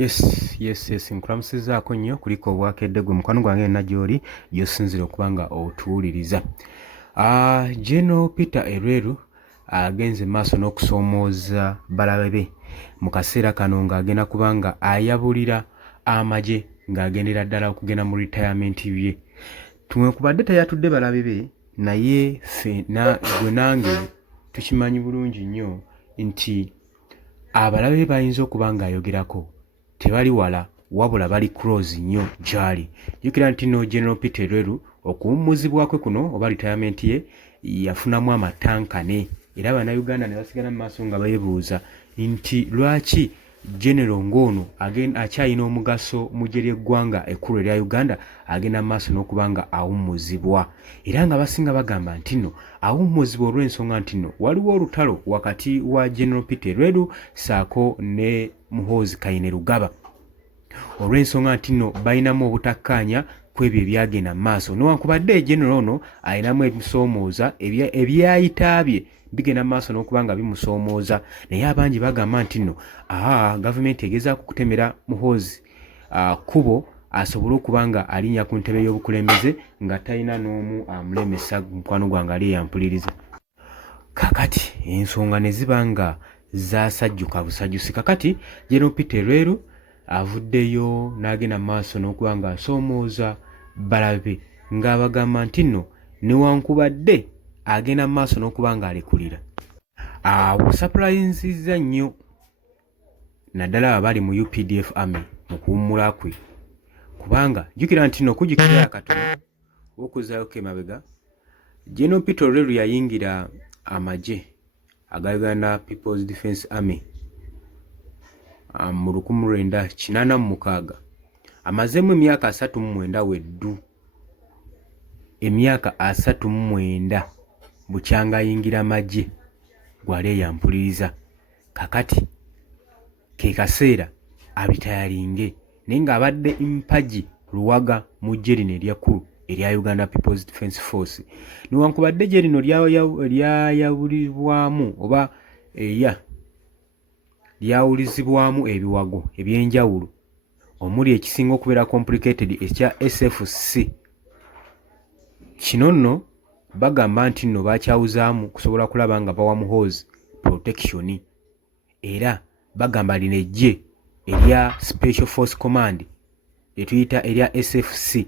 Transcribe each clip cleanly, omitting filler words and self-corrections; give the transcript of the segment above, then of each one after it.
Yes, nkulamusizaako nnyo kuliko obwakedde gwe mukwano gwange najjoli gy'osinzira okuba nga otuwuliriza. General Peter Elweru agenze maaso n'okusoomooza balabe be mu kaseera kano ng'agenda kuba nga ayabulira amagye ng'agendera ddala okugenda mu retirement bye. Tuwekubadde teyatudde balabe be naye gwe nange tukimanyi bulungi nnyo nti abalabe be bayinza okuba ng'ayogerako tebali wala wabula bali close nnyo gy'ali. Jjukira nti no General Peter Elweru okuwummuzibwa kwe kuno oba retirement ye yafunamu amatankane era bannayuganda ne basigala mu maaso nga beebuuza nti lwaki General ng'ono akyalina omugaso mu ggye ly'eggwanga ekkulu erya Uganda agenda mu maaso n'okuba nga awummuzibwa, era nga basinga bagamba nti nno awummuzibwa olw'ensonga nti nno waliwo olutalo wakati wa General Peter Elweru ssaako ne Muhoozi Kainerugaba olw'ensonga nti nno balinamu obutakkaanya ku ebyo ebyagenda mu maaso. Newankubadde General ono alinamu ebimusoomooza ebyayita bye bigenda mu maaso n'okuba nga bimusoomooza, naye abangi bagamba nti nno gavumenti egezaako kutemera Muhoozi kkubo asobole okuba nga alinnya ku ntebe y'obukulembeze nga talina n'omu amulemesa. Mukwano gwange ali eyampuliriza kakati ensonga ne ziba nga zaasajjuka busajjusi. Kakati General Peter Elweru avuddeyo n'agenda mu maaso n'okuba nga asoomooza balabe ng'abagamba nti nno newankubadde agenda mu maaso n'okuba ng'alekulira busapulayizinzizza nnyo naddala abali mu UPDF Army mu kuwummula kwe, kubanga jjukira nti nno kujjukira akatono okuzaayoka emabega General Peter Elweru yayingira amagye aga Uganda People's Defence Army mu 1986 amazeemu emyaka 39 weddu, emyaka 39 bukyanga ayingira amagye gwali eyampuliriza. Kakati ke kaseera abitayalinge naye ng'abadde mpagi luwaga mu ggye lino ery'ekkulu erya Uganda People's Defence Force. Newankubadde ggye lino lyayawulibwamu oba lyawulizibwamu ebiwago eby'enjawulo omuli ekisinga okubeera complicated ekya SFC. Kino nno bagamba nti nno bakyawuzaamu kusobola kulaba nga bawa Muhoozi protection, era bagamba lino eggye erya Special Force Command etuyita erya SFC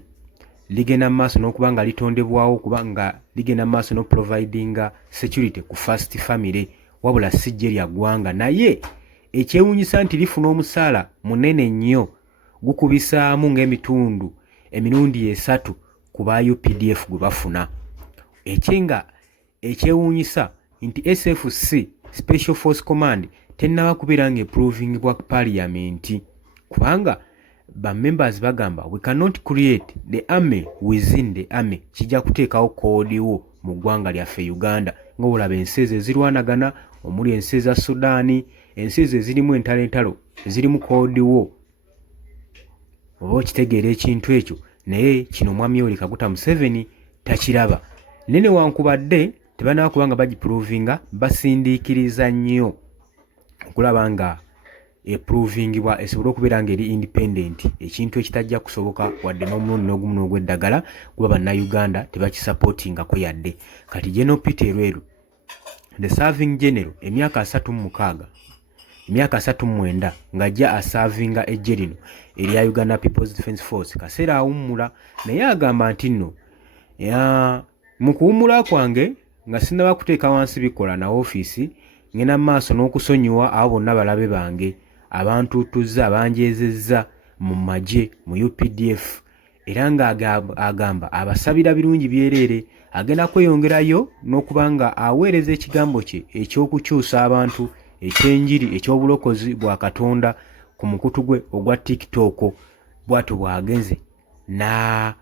ligenda mu maaso n'okuba nga litondebwawo okuba nga ligenda mu maaso n'oprovidinga security ku First Family wabula si ggye lya ggwanga. Naye ekyewuunyisa nti lifuna omusaala munene nnyo gukubisaamu emirundi 3 ku ba UPDF gwe bafuna. Ekyenga ekyewuunyisa nti SFC Special Force Command tennaba kubeera ng'eprovingibwa Parliament, kubanga ba members bagamba we cannot create the army within the army. Kijja kuteekawo koodiwo mu ggwanga lyaffe Uganda ng'olaba ensi ezo ezirwanagana omuli ensi eza Sudaani, ensi ezo ezirimu entalo zirimu koodiwo. Oba okitegeera ekintu ekyo, naye kino mwami Yoweri Kaguta Museveni takiraba. Nene wankubadde tebanaba kuba nga bagiprovinga, basindiikiriza nnyo okulaba nga eprovingibwa esobole okubeera ng'eri independent, ekintu ekitajja kusoboka wadde n'omulundi n'ogumu n'ogw'eddagala kuba bannayuganda tebakisapootingako yadde. Kati General Peter Elweru the serving general emyaka 36 emyaka 39 ng'ajja asavinga eggye lino erya Uganda People's Defence Force kaseera awummula, naye agamba nti nno mu kuwummula kwange nga sinnaba kuteeka wansi bikola na ofiisi ngenda mu maaso n'okusonyiwa abo bonna balabe bange abantuutuzza abanjeezezza mu magye mu UPDF, era ng'agamba abasabira birungi byereere agenda kweyongerayo n'okuba nga aweereza ekigambo kye eky'okukyusa abantu ekyenjiri eky'obulokozi bwa Katonda ku mukutu gwe ogwa TikTok. Bw'atyo bw'agenze na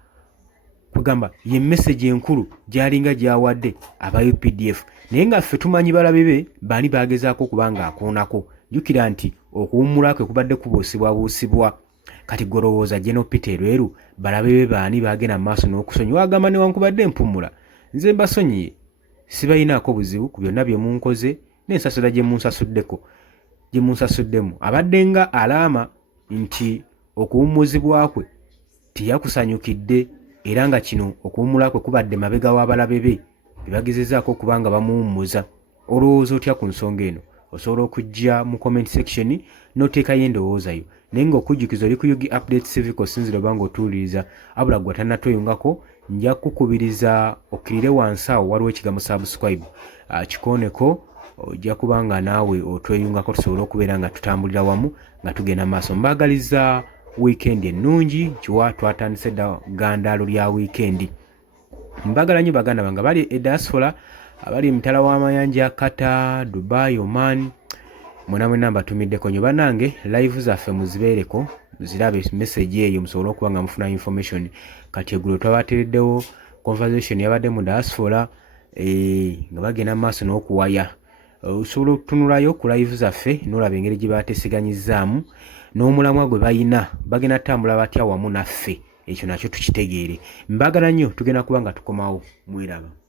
kugamba ye message enkulu gy'alinga gy'awadde aba UPDF, naye nga ffe tumanyi balabe be baani bagezaako okuba nga akoonako. Jjukira nti okuwummula kwe kubadde kubuusibwabuusibwa. Kati golowooza General Peter Elweru balabe be baani bagenda mu maaso n'okusonyiwa? Agamba newankubadde mpummula nze mbasonyiye sibalinaako buzibu ku byonna bye munkoze n'ensasula gye munsasuddemu abadde nga alaama nti okuwummuzibwa kwe teyakusanyukidde era nga kino okuwummula kwe kubadde mabega w'abalabe be bebagezezaako okuba nga bamuwummuza. Olowooza otya ku nsonga eno? Osobola okujja mu comment section n'oteekayo endowooza yo, naye ng'okujjukiza oli ku Yugi Updates TV osinzira oba ng'otuwuliriza abula gwe tannatweyungako, nja kukubiriza okkirire wansi awo waliwo ekigambo subscribe kikooneko, ojja kuba nga naawe otweyungako tusobole okubeera nga tutambulira wamu nga tugenda maaso. Mbaagaliza weekend ennungi kiwa twatandise ggandaalo lya weekend. Mbagala nnyo baganda bange bali e diaspora, abali emitala w'amayanja Qatar, Dubai, Oman, mwena mbatumiddeko nnyo bannange. Live zaffe muzibeereko, zirabe message eyo musobole okuba nga mufuna information. Kati eggulo twabateereddewo conversation yabadde mu diaspora nga bagenda mu maaso n'okuwaya. Osobola okutunulayo ku live zaffe n'olaba engeri gye baateeseganyizzaamu n'omulamwa gwe bayina, bagenda tutambula batya wamu naffe, ekyo nakyo tukitegeere. Mbagala nnyo, tugenda kuba nga tukomawo. Mweraba.